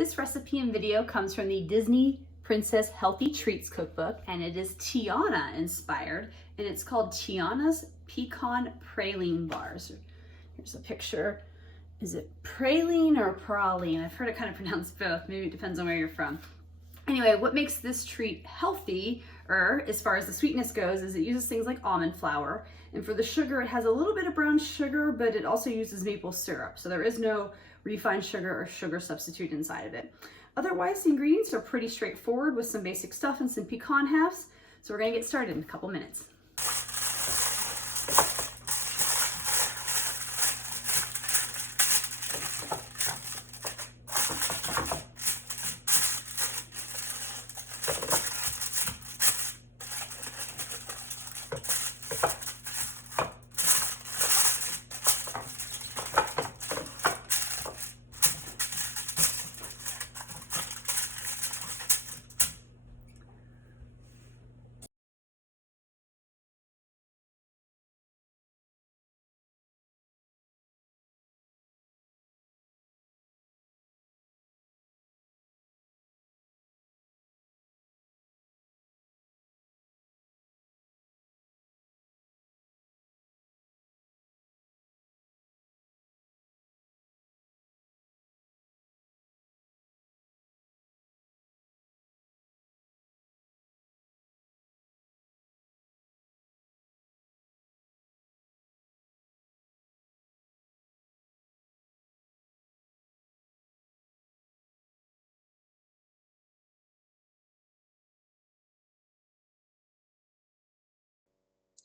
This recipe and video comes from the Disney Princess Healthy Treats cookbook, and it is Tiana inspired, and it's called Tiana's Pecan Praline Bars. Here's a picture. Is it praline or praline? I've heard it kind of pronounced both. Maybe it depends on where you're from. Anyway, what makes this treat healthier as far as the sweetness goes is it uses things like almond flour. And for the sugar, it has a little bit of brown sugar, but it also uses maple syrup. So there is no refined sugar or sugar substitute inside of it. Otherwise, the ingredients are pretty straightforward with some basic stuff and some pecan halves. So we're gonna get started in a couple minutes.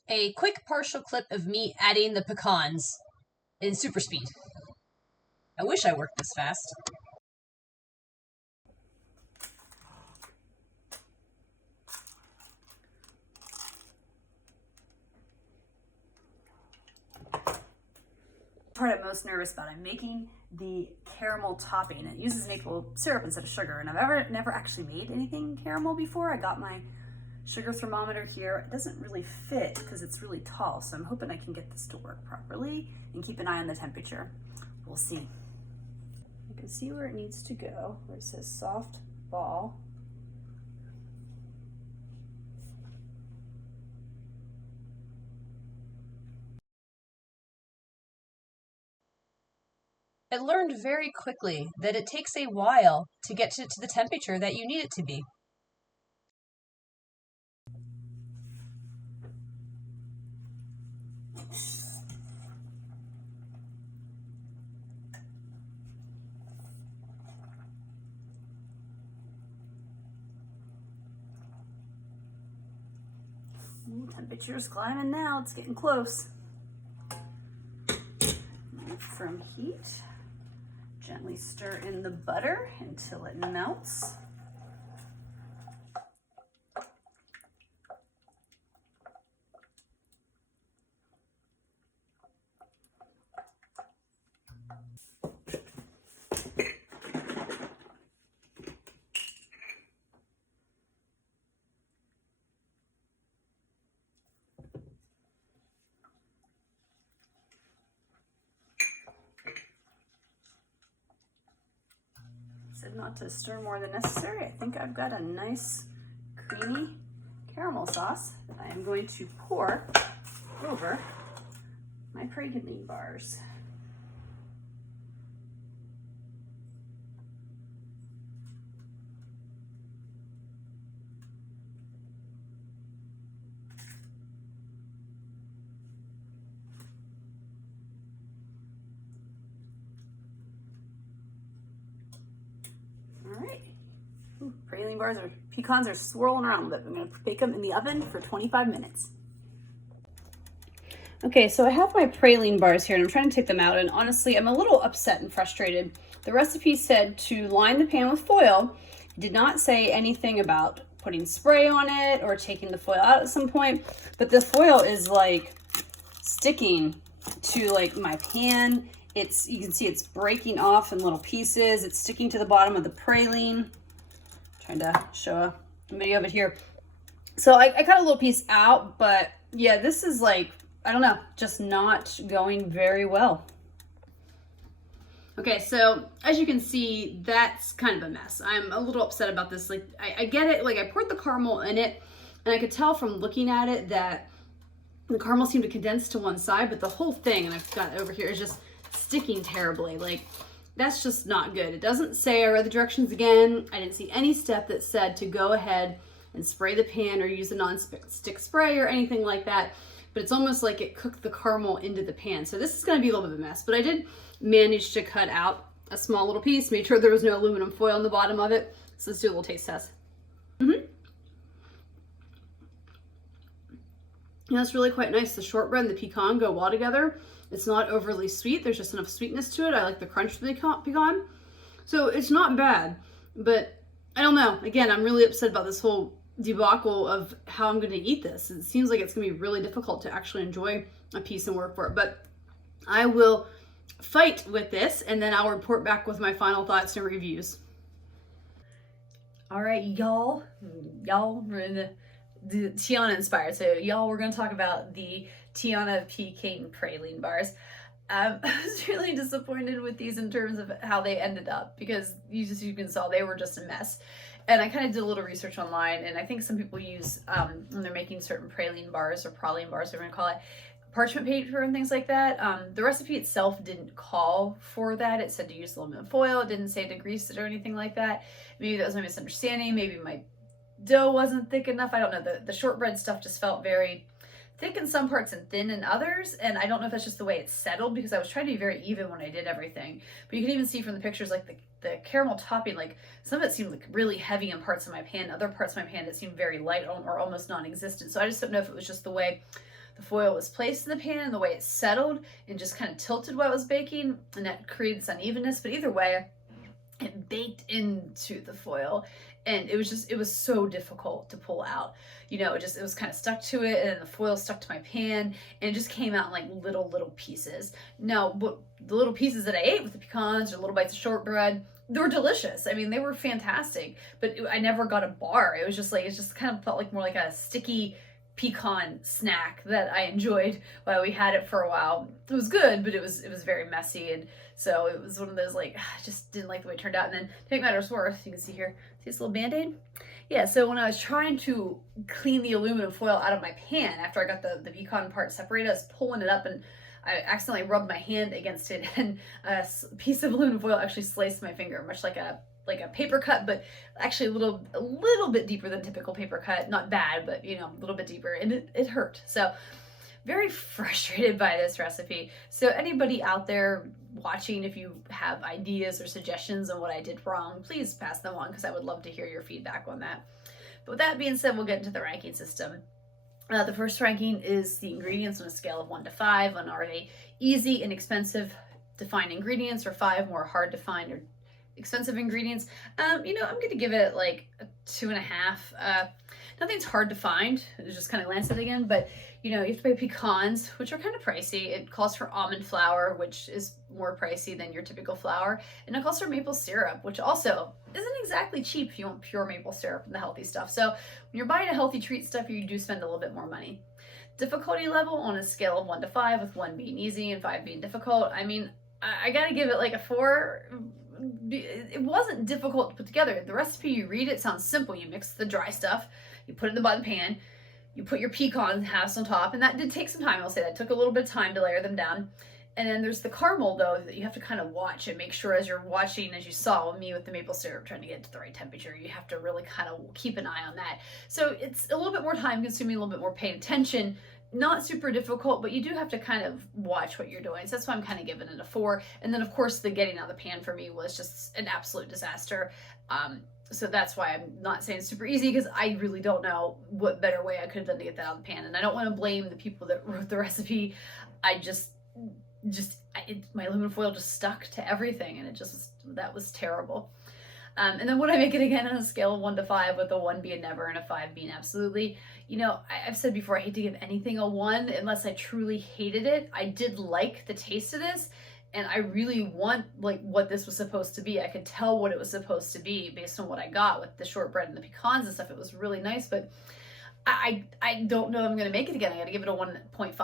A quick partial clip of me adding the pecans in super speed. I wish I worked this fast. Part I'm most nervous about, I'm making the caramel topping. It uses maple syrup instead of sugar, and I've never actually made anything caramel before. I got my sugar thermometer here. It doesn't really fit because it's really tall, so I'm hoping I can get this to work properly and keep an eye on the temperature. We'll see. You can see where it needs to go, where it says soft ball. I learned very quickly that it takes a while to get it to the temperature that you need it to be. Temperature's climbing now, it's getting close. Move from heat. Gently stir in the butter until it melts. Said not to stir more than necessary. I think I've got a nice creamy caramel sauce that I am going to pour over my praline bars. All right, praline bars or pecans are swirling around, but I'm gonna bake them in the oven for 25 minutes. Okay, so I have my praline bars here and I'm trying to take them out, and honestly, I'm a little upset and frustrated. The recipe said to line the pan with foil. It did not say anything about putting spray on it or taking the foil out at some point, but the foil is like sticking to like my pan. You can see it's breaking off in little pieces. It's sticking to the bottom of the praline. I'm trying to show a video of it here. So I cut a little piece out, but yeah, this is like, I don't know, just not going very well. Okay, so as you can see, that's kind of a mess. I'm a little upset about this. Like, I get it. Like, I poured the caramel in it, and I could tell from looking at it that the caramel seemed to condense to one side, but the whole thing, and I've got it over here, is just sticking terribly. Like, that's just not good. It doesn't say, I read the directions again. I didn't see any step that said to go ahead and spray the pan or use a non-stick spray or anything like that. But it's almost like it cooked the caramel into the pan. So this is going to be a little bit of a mess. But I did manage to cut out a small little piece, made sure there was no aluminum foil on the bottom of it. So let's do a little taste test. And that's really quite nice. The shortbread and the pecan go well together. It's not overly sweet. There's just enough sweetness to it. I like the crunch of the pecan. So it's not bad, but I don't know. Again, I'm really upset about this whole debacle of how I'm going to eat this. It seems like it's going to be really difficult to actually enjoy a piece and work for it, but I will fight with this, and then I'll report back with my final thoughts and reviews. All right, y'all, we're in the Tiana inspired. So y'all, we're going to talk about the Tiana Pecan Praline bars. I was really disappointed with these in terms of how they ended up, because you can saw they were just a mess. And I kind of did a little research online, and I think some people use, when they're making certain praline bars or praline bars, whatever you want to call it, parchment paper and things like that. The recipe itself didn't call for that. It said to use aluminum foil. It didn't say to grease it or anything like that. Maybe that was my misunderstanding. Maybe my dough wasn't thick enough. I don't know. The shortbread stuff just felt very thick in some parts and thin in others, and I don't know if that's just the way it settled, because I was trying to be very even when I did everything. But you can even see from the pictures, like the caramel topping, like some of it seemed like really heavy in parts of my pan. Other parts of my pan, it seemed very light or almost non-existent. So I just don't know if it was just the way the foil was placed in the pan and the way it settled and just kind of tilted while it was baking, and that created this unevenness. But either way, it baked into the foil, and it was so difficult to pull out. You know, it was kind of stuck to it, and then the foil stuck to my pan, and it just came out in like little pieces. Now, but the little pieces that I ate with the pecans or little bites of shortbread, they were delicious. I mean, they were fantastic, but I never got a bar. It was just like, it just kind of felt like more like a sticky pecan snack that I enjoyed while we had it for a while. It was good, but it was very messy, and so it was one of those, like, I just didn't like the way it turned out. And then to make matters worse, you can see here, see this little band-aid? Yeah, so when I was trying to clean the aluminum foil out of my pan after I got the pecan part separated, I was pulling it up and I accidentally rubbed my hand against it, and a piece of aluminum foil actually sliced my finger, much like a paper cut, but actually a little bit deeper than typical paper cut. Not bad, but you know, a little bit deeper, and it hurt. So very frustrated by this recipe. So anybody out there watching, if you have ideas or suggestions on what I did wrong, please pass them on, because I would love to hear your feedback on that. But with that being said, we'll get into the ranking system. The first ranking is the ingredients on a scale of 1 to 5. On, are they easy and expensive to find ingredients, or 5 more hard to find or expensive ingredients? You know, I'm going to give it like a 2.5. Nothing's hard to find. I just kind of glanced at it again, but you know, you have to buy pecans, which are kind of pricey. It calls for almond flour, which is more pricey than your typical flour. And it calls for maple syrup, which also isn't exactly cheap if you want pure maple syrup and the healthy stuff. So when you're buying a healthy treat stuff, you do spend a little bit more money. Difficulty level on a scale of 1 to 5, with 1 being easy and 5 being difficult. I mean, I gotta give it like a 4. It wasn't difficult to put together. The recipe, you read it, sounds simple. You mix the dry stuff, you put it in the bottom pan, you put your pecan halves on top, and that did take some time. I'll say that took a little bit of time to layer them down. And then there's the caramel, though, that you have to kind of watch and make sure, as you're watching, as you saw with me with the maple syrup, trying to get it to the right temperature, you have to really kind of keep an eye on that. So it's a little bit more time consuming, a little bit more paying attention. Not super difficult, but you do have to kind of watch what you're doing. So that's why I'm kind of giving it a 4. And then, of course, the getting out of the pan for me was just an absolute disaster. So that's why I'm not saying super easy, because I really don't know what better way I could have done to get that out of the pan. And I don't want to blame the people that wrote the recipe. I my aluminum foil just stuck to everything, and that was terrible. And then would I make it again on a scale of 1 to 5, with a 1 being never and a 5 being absolutely? You know, I've said before, I hate to give anything a 1 unless I truly hated it. I did like the taste of this, and I really want like what this was supposed to be. I could tell what it was supposed to be based on what I got with the shortbread and the pecans and stuff. It was really nice, but I don't know if I'm going to make it again. I got to give it a 1.5.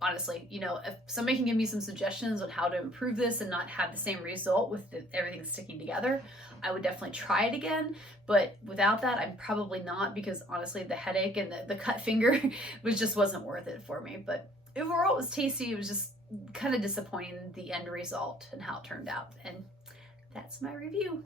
honestly, you know, if somebody can give me some suggestions on how to improve this and not have the same result with everything sticking together, I would definitely try it again. But without that, I'm probably not, because honestly, the headache and the cut finger wasn't worth it for me. But overall, it was tasty. It was just kind of disappointing, the end result and how it turned out. And that's my review.